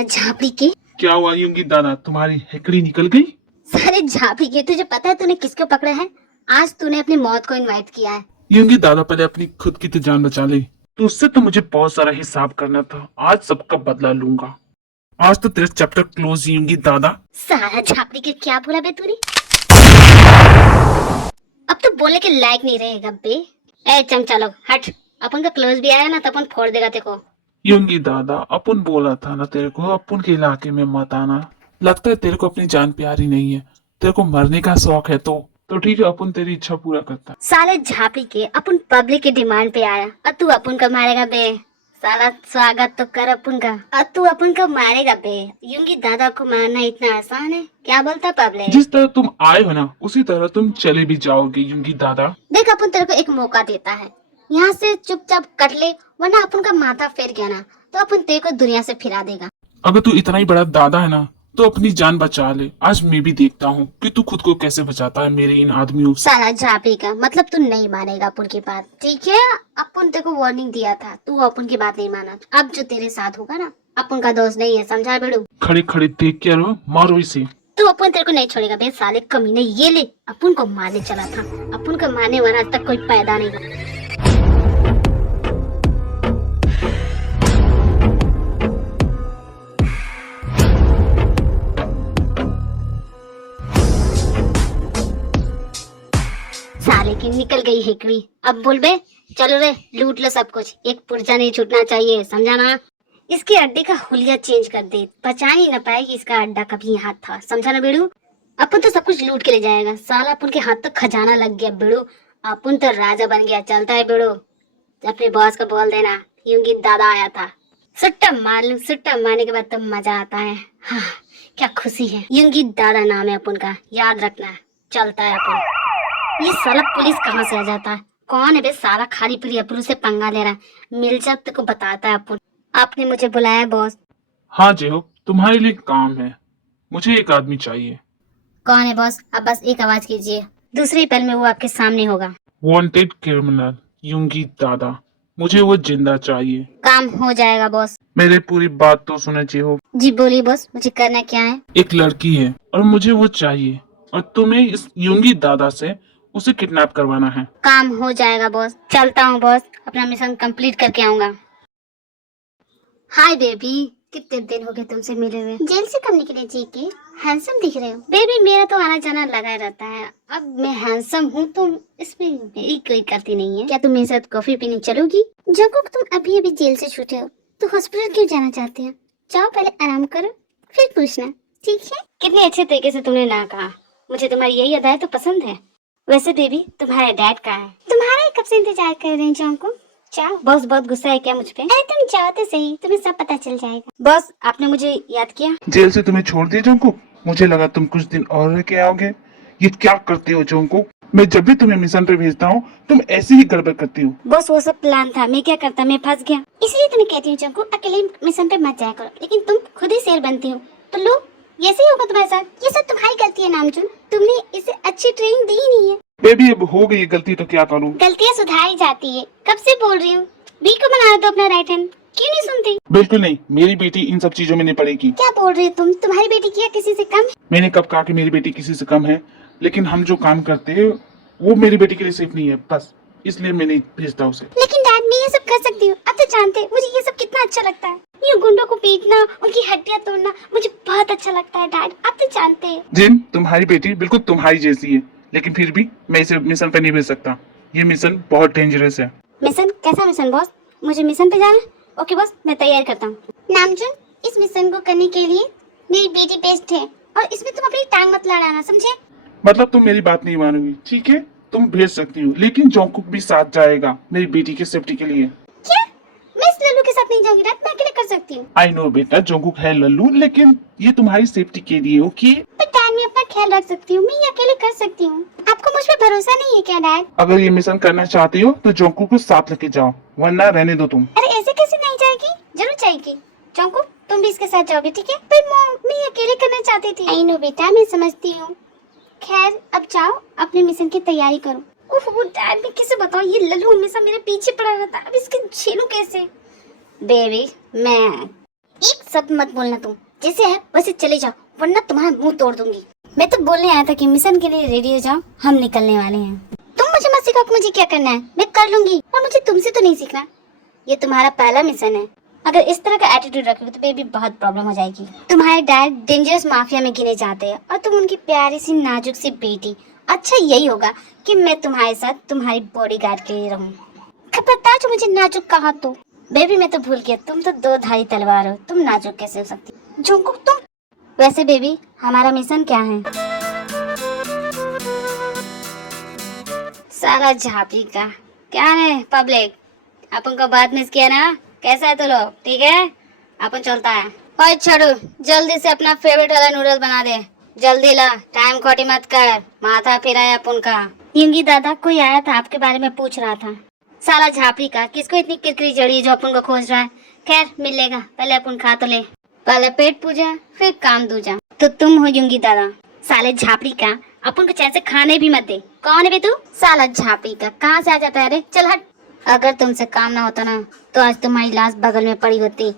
साला झापड़ी के। क्या हुआ यूंगी दादा, तुम्हारी हेकड़ी निकल गई? सारे झापड़ी के, तुझे पता है तूने किसको पकड़ा है? आज तूने अपनी मौत को इनवाइट किया है। यूंगी दादा, पहले अपनी खुद की तो जान बचा ले। तो उससे तो मुझे बहुत सारा हिसाब करना था, आज सबका बदला लूंगा। आज तो तेरा चैप्टर क्लोज यूंगी दादा। सारा झापड़ी के, क्या बोला बे तूने? अब तो बोलने के लायक नहीं रहेगा बे। ए चमचा लोग हट, अपन का क्लोज भी आया ना तो अपन फोड़ देगा तेरे को। यूंगी दादा, अपन बोला था ना तेरे को अपन के इलाके में मत आना। लगता है तेरे को अपनी जान प्यारी नहीं है, तेरे को मरने का शौक है। तो ठीक है, अपन तेरी इच्छा पूरा करता है। साले झापड़ी के, अपन पब्लिक के डिमांड पे आया और तू अपन का मारेगा बे। साला स्वागत तो कर अपन का, और तू अपन का मारेगा बे। यूंगी दादा को मारना इतना आसान है? क्या बोलता पब्लिक? जिस तरह तुम आए हो ना, उसी तरह तुम चले भी जाओगे यूंगी दादा। देख, अपन तेरे को एक मौका देता है, यहाँ से चुपचाप कट ले, वरना अपन का माथा फेर गया ना तो अपन तेरे को दुनिया से फिरा देगा। अगर तू इतना ही बड़ा दादा है ना, तो अपनी जान बचा ले। आज मैं भी देखता हूँ कि तू खुद को कैसे बचाता है मेरे इन आदमियों से। साला झापड़ी का, मतलब तू नहीं मानेगा अपन की बात, ठीक है? अपन तेरे को वार्निंग दिया था, तू अपन की बात नहीं माना। अब जो तेरे साथ होगा ना, अपन का दोस्त नहीं है, समझा बेड़ू? खड़े खड़े देख के रहो, मारो इसे। तो अपन तेरे को नहीं छोड़ेगा बे साले कमीने। ये ले, अपन को मारने चला था, अपन को मारने वाला आज तक कोई पैदा नहीं हुआ। साले की निकल गई हेकड़ी। अब बोल बे, चलो रे लूट लो सब कुछ, एक पुर्जा नहीं छूटना चाहिए, समझा ना? इसके अड्डे का हुलिया चेंज कर दे, पहचान ही न पाए कि इसका अड्डा कभी यहाँ था, समझा ना बेड़ू? अपन तो सब कुछ लूट के ले जाएगा। साला अपन के हाथ तो खजाना लग गया बेड़ू, अपन तो राजा बन गया। चलता है बेड़ू, अपने बॉस को बोल देना यूंगी दादा आया था। सुट्टा मार लूं, सुट्टा मारने के बाद तो मजा आता है। हाँ, क्या खुशी है। यूंगी दादा नाम है अपन का, याद रखना। चलता है अपन। ये साला पुलिस कहाँ से आ जाता है? कौन है बे साला खाली पीली अपनों से पंगा ले रहा है? मिल जा तो को बताता है अपन। आपने मुझे बुलाया बॉस? हाँ जेहो, तुम्हारे लिए काम है। मुझे एक आदमी चाहिए। कौन है बॉस? अब बस एक आवाज कीजिए, दूसरे पल में वो आपके सामने होगा। वांटेड क्रिमिनल यूंगी दादा, मुझे वो जिंदा चाहिए। काम हो जाएगा बॉस। मेरे पूरी बात तो सुने जेहो। जी बोलिए बॉस, मुझे करना क्या है? एक लड़की है और मुझे वो चाहिए, और तुम्हें इस यूंगी दादा से उसे किडनैप करवाना है। काम हो जाएगा बॉस। चलता हूँ बॉस, अपना मिशन कंप्लीट करके आऊंगा। हाय बेबी, कितने दिन हो गए तुमसे मिले हुए। जेल से कब निकले जी के? हैंडसम दिख रहे हो बेबी। मेरा तो आना जाना लगा रहता है, अब मैं हैंडसम हूँ तो इसमें मेरी कोई गलती नहीं है। क्या तुम मेरे साथ कॉफी पीने चलोगी? जब तुम अभी अभी जेल से छूटे हो तो हॉस्पिटल क्यों जाना चाहते हो? जाओ पहले आराम करो, फिर पूछना, ठीक है? कितने अच्छे तरीके से तुमने ना कहा। मुझे तुम्हारी यही अदाएं तो पसंद है। वैसे बेबी, तुम्हारे डैड कहाँ है? तुम्हारा कब से इंतजार कर रहे हैं जाओ को। जाओ, बॉस बहुत गुस्सा है क्या मुझ पे? अरे तुम जाओ तो सही, तुम्हें सब पता चल जाएगा। बॉस, आपने मुझे याद किया? जेल से तुम्हें छोड़ दिया जोंकुक? मुझे लगा तुम कुछ दिन और रह के आओगे। ये क्या करते हो जोंकुक? मैं जब भी तुम्हें मिशन पे भेजता हूँ तुम ऐसी ही गड़बड़ करती हो। बॉस, वो सब प्लान था, मैं क्या करता, मैं फंस गया। इसलिए तुम्हें कहती हूँ चंकू, अकेले मिशन पे मत जाया करो। लेकिन तुम खुद ही शेर बनती हो, तो लो, ऐसे ही होगा तुम्हारे साथ। ये सब तुम्हारी गलती है नामचुन, तुमने इसे अच्छी ट्रेनिंग दी ही नहीं है। बेबी, अब हो गई गलती तो क्या करूँ? गलतियाँ सुधारी जाती है, कब से बोल रही हूँ। बी को बना दो अपना राइट हैंड, क्यों नहीं सुनती? बिल्कुल नहीं, मेरी बेटी इन सब चीजों में नहीं पड़ेगी। क्या बोल रही हो तुम? तुम्हारी बेटी क्या किसी से कम? मैंने कब कहा कि मेरी बेटी किसी से कम है? लेकिन हम जो काम करते हैं वो मेरी बेटी के लिए सेफ नहीं है, बस इसलिए मैं नहीं भेजता उसे। लेकिन डैड, मैं ये सब कर सकती हूँ। अब तो जानते हैं मुझे ये सब कितना अच्छा लगता है। ये गुंडों को पीटना, उनकी हड्डियाँ तोड़ना मुझे बहुत अच्छा लगता है डैड, अब तो जानते हैं। जिन, तुम्हारी बेटी बिल्कुल तुम्हारी जैसी है, लेकिन फिर भी मैं इसे मिशन पे नहीं भेज सकता। ये मिशन बहुत डेंजरस है। मिशन? कैसा मिशन बॉस? मुझे मिशन पे जाना है? ओके बॉस, मैं तैयार करता हूँ। नामचुन, इस मिशन को करने के लिए मेरी बेटी बेस्ट है, और इसमें तुम अपनी टांग मत लड़ाना, समझे? मतलब तुम मेरी बात नहीं मानोगी? ठीक है, तुम भेज सकती हो, लेकिन जोंकुक भी साथ जाएगा मेरी बेटी की सेफ्टी के लिए। क्या? मैं इस लल्लू के साथ नहीं जाऊंगी डैड, मैं अकेले कर सकती हूँ। आई नो बेटा, जोंकुक है लल्लू, लेकिन ये तुम्हारी सेफ्टी के लिए। ओके? पर डैड, मैं अपना ख्याल रख सकती हूँ, मैं ये अकेले कर सकती हूँ। आपको मुझ पर भरोसा नहीं है क्या डैड? अगर ये मिशन करना चाहती हो तो जोंकुक को साथ लेके जाओ, वरना रहने दो तुम। अरे ऐसे कैसे नहीं जाएगी? जरूर जाएगी। चौंकू, तुम भी इसके साथ जाओगे, ठीक है? पर मैं अकेले करना चाहती थी। आई नो बेटा, मैं समझती हूँ। खैर, अब जाओ, अपने मिशन की तैयारी करो। ओह डैड, मैं कैसे बताऊँ, ये लल्लू हमेशा मेरे पीछे पड़ा रहता है, अब इसके झेलूं कैसे? बेबी, मैं एक शब्द मत बोलना तुम, जैसे है वैसे चले जाओ वरना तुम्हारा मुंह तोड़ दूंगी। मैं तो बोलने आया था कि मिशन के लिए रेडी हो जाओ, हम निकलने वाले हैं। तुम मुझे मत सिखाओ कि मुझे क्या करना है, मैं कर लूंगी और मुझे तुमसे तो नहीं सीखना। ये तुम्हारा पहला मिशन है, अगर इस तरह का एटीट्यूड रखोगे तो बेबी बहुत प्रॉब्लम हो जाएगी। तुम्हारे डैड डेंजरस माफिया में गिने जाते हैं और तुम उनकी प्यारी सी नाजुक सी बेटी। अच्छा यही होगा कि मैं तुम्हारे साथ तुम्हारी बॉडीगार्ड के लिए रहूं। खबरदार जो मुझे नाजुक कहा तो। बेबी मैं तो भूल गया, तुम तो दो धारी तलवार हो, तुम नाजुक कैसे हो सकती जुंकुक तुम। वैसे बेबी हमारा मिशन क्या है? सारा झापी का क्या है पब्लिक, अपन को बात मिस किया ना। कैसा है तो लोग, ठीक है अपन चलता है। और छोड़ो जल्दी से अपना फेवरेट वाला नूडल बना दे, जल्दी ला, टाइम खोटी मत कर, माथा फिराया अपन का। युंगी दादा कोई आया था आपके बारे में पूछ रहा था। साला झापड़ी का किसको इतनी किरकिरी जड़ी है जो अपन को खोज रहा है। खैर मिलेगा, पहले अपन खा तो ले, पहले पेट पूजा फिर काम दूजा। तो तुम हो युंगी दादा। साले झापड़ी का अपन को चैन से खाने भी मत दे। कौन है बे तू? साला झापड़ी का कहाँ से आ जाता है रे, चल हट। अगर तुमसे काम ना होता ना तो आज तुम्हारी लाश बगल में पड़ी होती।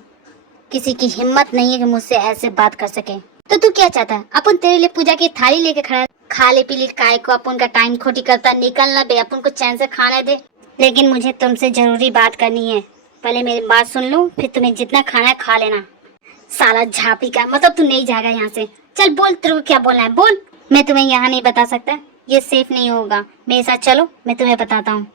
किसी की हिम्मत नहीं है कि मुझसे ऐसे बात कर सके। तो तू क्या चाहता है? अपन तेरे लिए पूजा की थाली लेके खड़ा, खा ले पी ले काय को अपन का टाइम खोटी करता, निकलना बे, अपन को चैन से खाने दे। लेकिन मुझे तुमसे जरूरी बात करनी है, पहले मेरी बात सुन लो फिर तुम्हें जितना खाना है खा लेना। साला झापी का मतलब तू नहीं जाएगा यहाँ से, चल बोल तेरे को क्या बोलना है बोल। मैं तुम्हें यहाँ नहीं बता सकता, ये सेफ नहीं होगा, मेरे साथ चलो मैं तुम्हें बताता हूँ।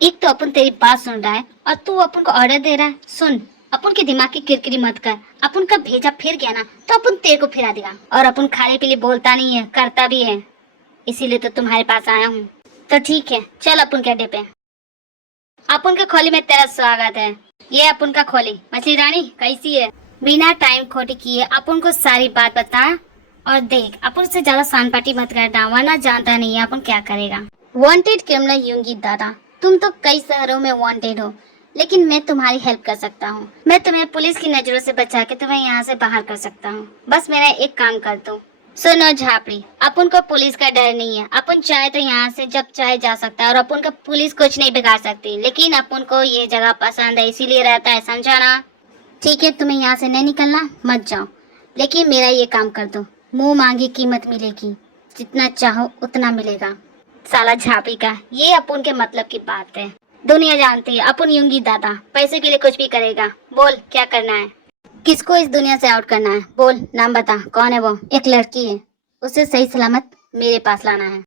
एक तो अपन तेरी बात सुन रहा है और तू अपन को ऑर्डर दे रहा है। सुन अपन के दिमाग की किरकिरी मत कर, अपन का भेजा फिर गया ना तो अपन तेरे को फिरा देगा। और अपन खाने पीने बोलता नहीं है, करता भी है, इसीलिए तो तुम्हारे पास आया हूँ। तो ठीक है चल अपन के अड्डे पे। अपन के खोली में तेरा स्वागत है। ये अपन का खोली, मछली रानी कैसी है? बिना टाइम खोटी किए अपन को सारी बात बता और देख, अपन से ज्यादा सान पाटी मत करना वरना जानता नहीं है अपन क्या करेगा। वांटेड क्रिमिनल युंगी दादा, तुम तो कई शहरों में वांटेड हो, लेकिन मैं तुम्हारी हेल्प कर सकता हूँ। मैं तुम्हें पुलिस की नजरों से बचा के तुम्हें यहाँ से बाहर कर सकता हूँ, बस मेरा एक काम कर दो। सुनो झापड़ी, अपन को पुलिस का डर नहीं है, अपन चाहे तो यहाँ से जब चाहे जा सकता है और अपन का पुलिस कुछ नहीं बिगाड़ सकती। लेकिन अपन को ये जगह पसंद है इसीलिए रहता है, समझा ना? ठीक है तुम्हें यहाँ से नहीं निकलना, मत जाओ, लेकिन मेरा ये काम कर दो, मुंह मांगी कीमत मिलेगी, जितना चाहो उतना मिलेगा। साला झापड़ी का ये अपन के मतलब की बात है, दुनिया जानती है अपन युंगी दादा पैसे के लिए कुछ भी करेगा। बोल क्या करना है, किसको इस दुनिया से आउट करना है, बोल नाम बता। कौन है वो? एक लड़की है, उसे सही सलामत मेरे पास लाना है।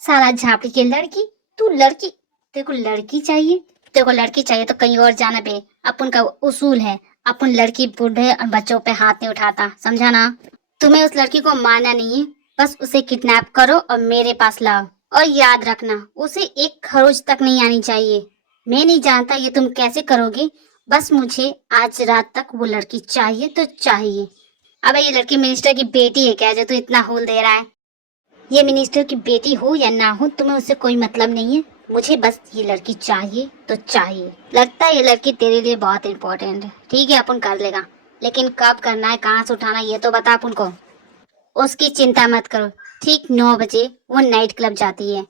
साला झापड़ी की लड़की, तू लड़की, तेरे को लड़की चाहिए? तेरे को लड़की चाहिए तो कहीं और जाना बे, अपन का उसूल है, अपन लड़की बूढ़े और बच्चों पे हाथ नहीं उठाता, समझा ना? तुम्हें उस लड़की को मारना नहीं है, बस उसे किडनैप करो और मेरे पास लाओ। और याद रखना उसे एक खरोच तक नहीं आनी चाहिए। मैं नहीं जानता ये तुम कैसे करोगे, बस मुझे आज रात तक वो लड़की चाहिए तो चाहिए। अबे ये लड़की मिनिस्टर की बेटी है क्या जो तू इतना होल दे रहा है? ये मिनिस्टर की बेटी हो या ना हो तुम्हें उससे कोई मतलब नहीं है, मुझे बस ये लड़की चाहिए तो चाहिए। लगता है ये लड़की तेरे लिए बहुत इम्पोर्टेंट है, ठीक है अपन कर लेगा, लेकिन कब करना है, कहाँ से उठाना ये तो बता अपन को। उसकी चिंता मत करो, ठीक 9 बजे वो नाइट क्लब जाती है,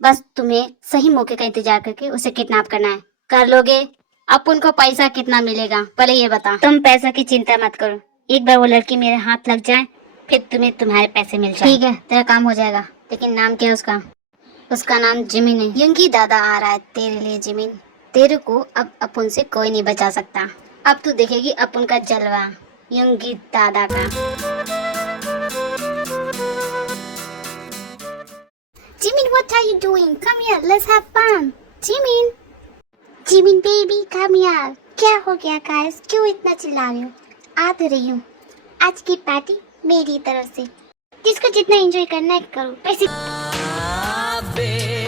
बस तुम्हें सही मौके का इंतजार करके उसे किडनैप करना है। कर लोगे? अपन को पैसा कितना मिलेगा पहले ये बता। तुम पैसा की चिंता मत करो, एक बार वो लड़की मेरे हाथ लग जाए फिर तुम्हें तुम्हारे पैसे मिल जाए। ठीक है तेरा काम हो जाएगा, लेकिन नाम क्या है उसका? उसका नाम जिमिन है। युंगी दादा आ रहा है तेरे लिए जिमिन, तेरे को अब अपन से कोई नहीं बचा सकता। अब तू देखेगी अपन का जलवा युंगी दादा का। Jimin, what are you doing? Come here, let's have fun. Jimin, Jimin baby, come here. क्या हो गया गाइस? क्यों इतना चिल्ला रहे हो? आ तो रही हूँ, आज की पार्टी मेरी तरफ से, जिसको जितना एंजॉय करना है करो। पैसे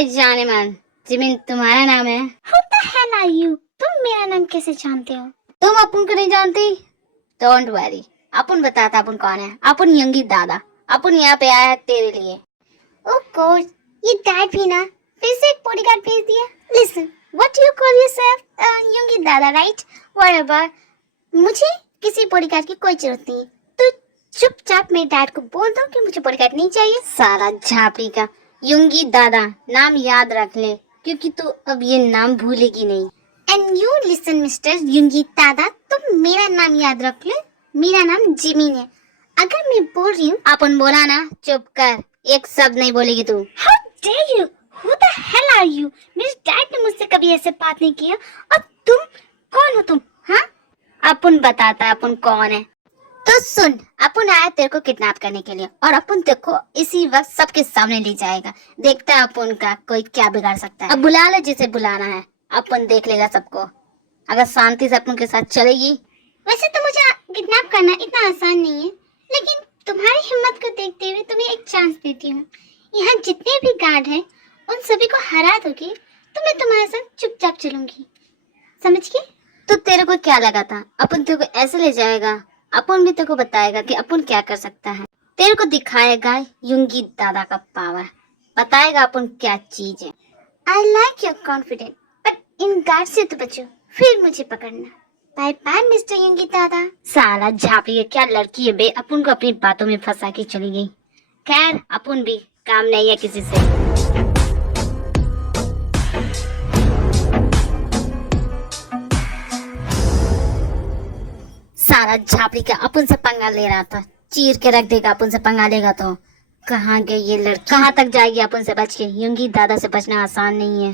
जाने मन, जिमिन तुम्हारा नाम है? Who the hell are you? तुम मेरा नाम कैसे जानते हो? तुम अपन को नहीं जानती? Don't worry, अपन बताता अपन कौन है। अपन युंगी दादा, अपन यहाँ पे आया है तेरे लिए। Of course, ये डैड भी ना फिर से एक बॉडीगार्ड भेज दिया। Listen, what do you call yourself? युंगी दादा, right? Whatever. मुझे किसी बॉडीगार्ड की कोई जरूरत नहीं, तो चुपचाप मेरे डैड को बोल दो कि मुझे बॉडीगार्ड नहीं चाहिए। सारा झापड़ी का युंगी दादा, नाम याद रख ले क्योंकि तू अब ये नाम भूलेगी नहीं। एंड यू लिसन मिस्टर युंगी दादा, तुम मेरा नाम याद रख लो, मेरा नाम जिमिन है। अगर मैं बोल रही हूँ अपन बोला ना, चुप कर, एक शब्द नहीं बोलेगी तू। How dare you? Who the hell are you? मेरे डैड ने मुझसे कभी ऐसे बात नहीं किया, और तुम कौन हो तुम? हाँ, अपन बताता है अपन कौन है। तो सुन, अपन आया तेरे को किडनैप करने के लिए, और अपन तेरे को इसी वक्त सबके सामने ले जाएगा। देखता है अपन का कोई क्या बिगाड़ सकता है। अब बुला ले जिसे बुलाना है, अपन देख लेगा सबको। अगर शांति से अपन के साथ चलेगी। वैसे तो मुझे किडनैप करना इतना आसान नहीं है, लेकिन तुम्हारी हिम्मत को देखते हुए तुम्हें एक चांस देती हूँ। यहाँ जितने भी गार्ड हैं, उन सभी को हरा दोगे तो मैं तुम्हारे साथ चुपचाप चलूंगी, समझ गई? तो तेरे को क्या लगा था अपन तेरे को ऐसे ले जाएगा? अपन भी तेरे को बताएगा कि अपन क्या कर सकता है। तेरे को दिखाएगा युंगी दादा का पावर, बताएगा अपन क्या चीज है। I like your confident, but in guard से तो बचो, फिर मुझे पकड़ना। बाय बाय मिस्टर युंगी दादा। साला झापड़ी है, क्या लड़की है बे, अपन को अपनी बातों में फंसा के चली गई। खैर अपन भी काम नहीं है किसी से। सारा झापड़ी का अपन से पंगा ले रहा था, चीर के रख देगा अपन से पंगा लेगा तो। कहाँ गई ये लड़की, कहाँ तक जाएगी अपन से बच के? युंगी दादा से बचना आसान नहीं है।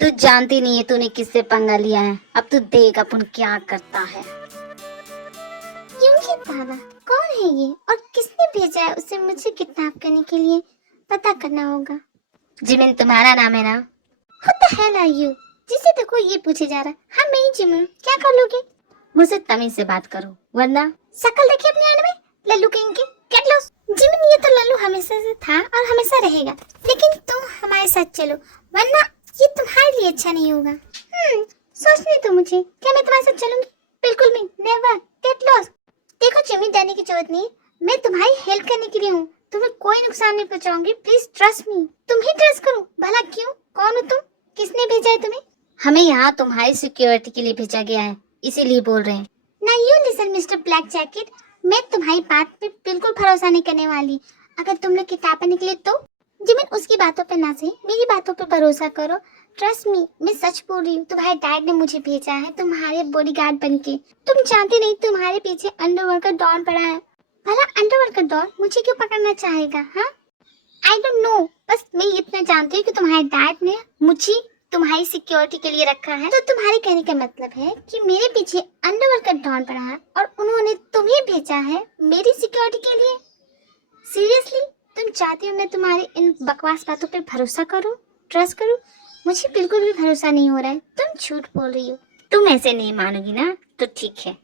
तू जानती नहीं है तूने किससे पंगा लिया है, अब तू देख अपन क्या करता है। युंगी दादा कौन है ये, और किसने भेजा है उसे मुझे किडनैप करने के लिए? पता करना होगा। जिमिन तुम्हारा नाम है ना? Who the hell are you? जिसे देखो ये पूछे जा रहा है। हाँ मैं ही जिमिन, क्या कर लोगे? मुझसे तमीज से बात करो, वरना शक्ल देखिए अपने आने में, लल्लू कहीं के, गेट लॉस्ट। जिमिन ये तो लल्लू हमेशा से था और हमेशा रहेगा, लेकिन तुम हमारे साथ चलो, वरना ये तुम्हारे लिए अच्छा नहीं होगा। सोचने दो मुझे, क्या मैं तुम्हारे साथ चलूंगी? बिल्कुल भी, नेवर, गेट लॉस्ट। देखो जिमिन, डरने की जरूरत नहीं, मैं तुम्हारी हेल्प करने के लिए हूँ, तुम्हें कोई नुकसान नहीं पहुंचाऊंगी, प्लीज ट्रस्ट मी। तुम ही ट्रस्ट करो। भला क्यों, कौन हो तुम, किसने भेजा है तुम्हें? हमें यहाँ तुम्हारी सिक्योरिटी के लिए भेजा गया है, इसीलिए बोल रहे हैं। ना you listen mister black jacket, मैं तुम्हारी बात पे बिल्कुल भरोसा नहीं करने वाली। अगर तुम लोग किताब निकले तो जिमिन उसकी बातों पे ना सही, मेरी बातों पे भरोसा करो, ट्रस्ट मी, मैं सच बोल रही हूँ। तुम्हारे डैड ने मुझे भेजा है तुम्हारे बॉडीगार्ड बनके। तुम जानती नहीं तुम्हारे पीछे अंडरवर्ल्ड का डॉन पड़ा है। भला अंडरवर्ल्ड का डॉन मुझे क्यों पकड़ना चाहेगा? हाँ, आई डोंट नो, बस मैं इतना जानती हूँ कि तुम्हारे डैड ने मुझे तुम्हारी सिक्योरिटी के लिए रखा है। तो तुम्हारे कहने का मतलब है कि मेरे पीछे अंडरवर्ल्ड का डॉन पड़ा है और उन्होंने तुम्हें भेजा है मेरी सिक्योरिटी के लिए? सीरियसली तुम चाहती हो मैं तुम्हारी इन बकवास बातों पे भरोसा करूं, ट्रस्ट करूं? मुझे बिल्कुल भी भरोसा नहीं हो रहा है, तुम झूठ बोल रही हो। तुम ऐसे नहीं मानोगी ना, तो ठीक है,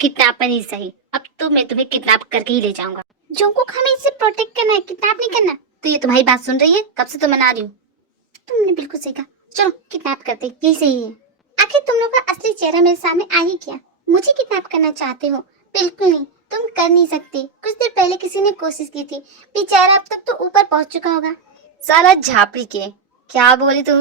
किडनैप नहीं सही, अब तो मैं तुम्हें किडनैप करके ही ले जाऊंगा। जोंगकुक हमें इसे प्रोटेक्ट करना है, किडनैप नहीं करना। तो ये तुम्हारी बात सुन रही है, कब से तो मना रही हूँ। तुमने बिल्कुल सही कहा, चलो किडनैप करते, यही सही है। आखिर तुम लोग का असली चेहरा मेरे सामने आ ही गया। मुझे किडनैप करना चाहते हो? बिल्कुल नहीं, तुम कर नहीं सकते। कुछ देर पहले किसी ने कोशिश की थी, बेचारा अब तक तो ऊपर पहुंच चुका होगा। साला झापड़ी के, क्या बोली तू?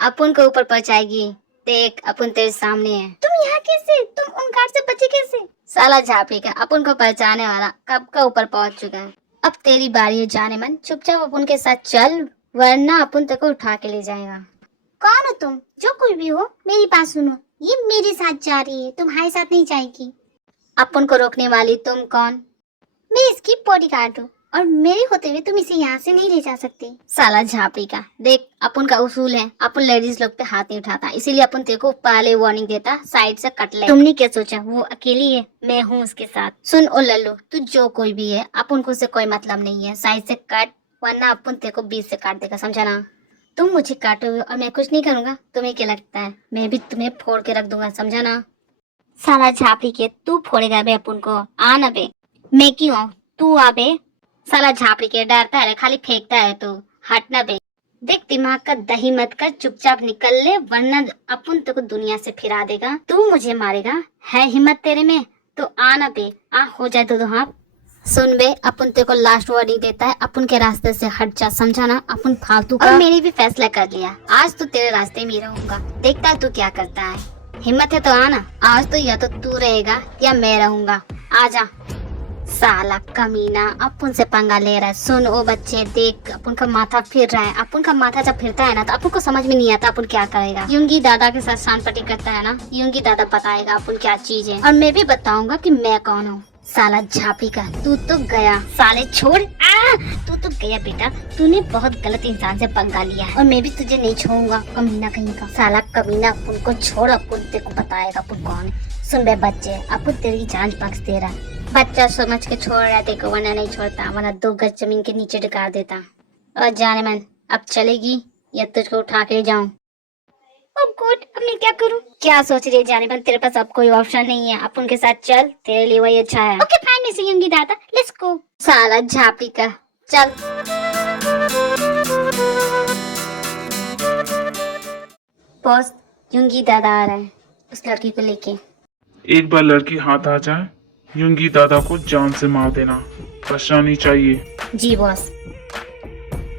अपन को ऊपर पहुंचाएगी, देख अपन तेरे सामने है। तुम यहाँ कैसे, तुम उन गार्ड से बचे कैसे? साला झापड़ी का, अपन को पहचाने वाला कब का ऊपर पहुंच चुका है। अब तेरी बारी है जाने मन, चुपचाप अपन के साथ चल, वरना अपन तेरे को उठा के ले जाएगा। कौन हो तुम? जो कोई भी हो, मेरी बात सुनो, ये मेरे साथ जा रही है, तुम्हारे साथ नहीं जाएगी। अपन को रोकने वाली तुम कौन? मैं इसकी बॉडीगार्ड हूँ, और मेरे होते हुए तुम इसे यहाँ से नहीं ले जा सकते। साला झापड़ी का, देख अपन का उसूल है, अपन लेडीज लोग पे हाथ नहीं उठाता, इसीलिए अपन तेरे को पहले वार्निंग देता, साइड से कट ले। तुमने क्या सोचा वो अकेली है, मैं हूँ उसके साथ। सुन ओ लल्लू, तू जो कोई भी है, अपन को उससे कोई मतलब नहीं है, साइड से कट, वरना अपन तेरे को बीच से काट देगा, समझा ना? तुम मुझे काटोगे और मैं कुछ नहीं करूंगा, तुम्हें क्या लगता है मैं भी तुम्हें फोड़ के रख दूंगा, समझा ना? साला झापड़ी के, तू फोड़ेगा बे अपन को, आ ना बे। मैं क्यों हूँ, तू आ बे। साला झापड़ी के, डरता है खाली फेंकता है तू, हटना बे। देख दिमाग का दही मत कर, चुपचाप निकल ले, वरना अपन तेरे को दुनिया से फिरा देगा। तू मुझे मारेगा, है हिम्मत तेरे में? तो आना बे, आ हो जाए तो हाँ। सुन बे, अपन तेरे को लास्ट वार्निंग देता है, अपन के रास्ते से हट जा, समझा ना? अपन फालतू का। और मैंने भी फैसला कर लिया, आज तो तेरे रास्ते में ही रहूंगा, देखता है तू क्या करता है। हिम्मत है तो आना, आज तो या तो तू रहेगा या मैं रहूंगा, आजा। साला कमीना अपन से पंगा ले रहा है। सुन ओ बच्चे, देख अपन का माथा फिर रहा है। अपन का माथा जब फिरता है ना तो अपन को समझ में नहीं आता अपन क्या करेगा। यूंगी दादा के साथ शान पट्टी करता है ना, यूंगी दादा बताएगा अपन क्या चीज है और मैं भी बताऊंगा कि मैं कौन हूँ। साला झापी का तू तो गया। साले छोड़, तू तो गया बेटा। तूने बहुत गलत इंसान से पंगा लिया है और मैं भी तुझे नहीं छोड़ूंगा कमीना कहीं का। साला कमीना, अपन को छोड़, अपन तेरे को बताएगा अपन कौन है। सुन बे बच्चे, अपन तेरी जान बख्श दे रहा है। बच्चा समझ के छोड़ रहा है देखो, वरना नहीं छोड़ता, वरना 2 गज जमीन के नीचे टिका देता। और जाने मन, अब चलेगी या तुझको उठा के जाऊं? Oh God, अब मैं क्या करूं? क्या सोच रही है जाने मन? तेरे पास अब कोई ऑप्शन नहीं है, अपन के साथ चल, तेरे लिए वही अच्छा है। ओके फाइन, मिस यूंगी दादा, लेट्स गो। साला झापी का, चल। बॉस, यूंगी दादा आ रहा है उस लड़की को लेके। एक बार लड़की हाथ आ जाए, यूंगी दादा को जान से मार देना, बचना नहीं चाहिए। जी बॉस।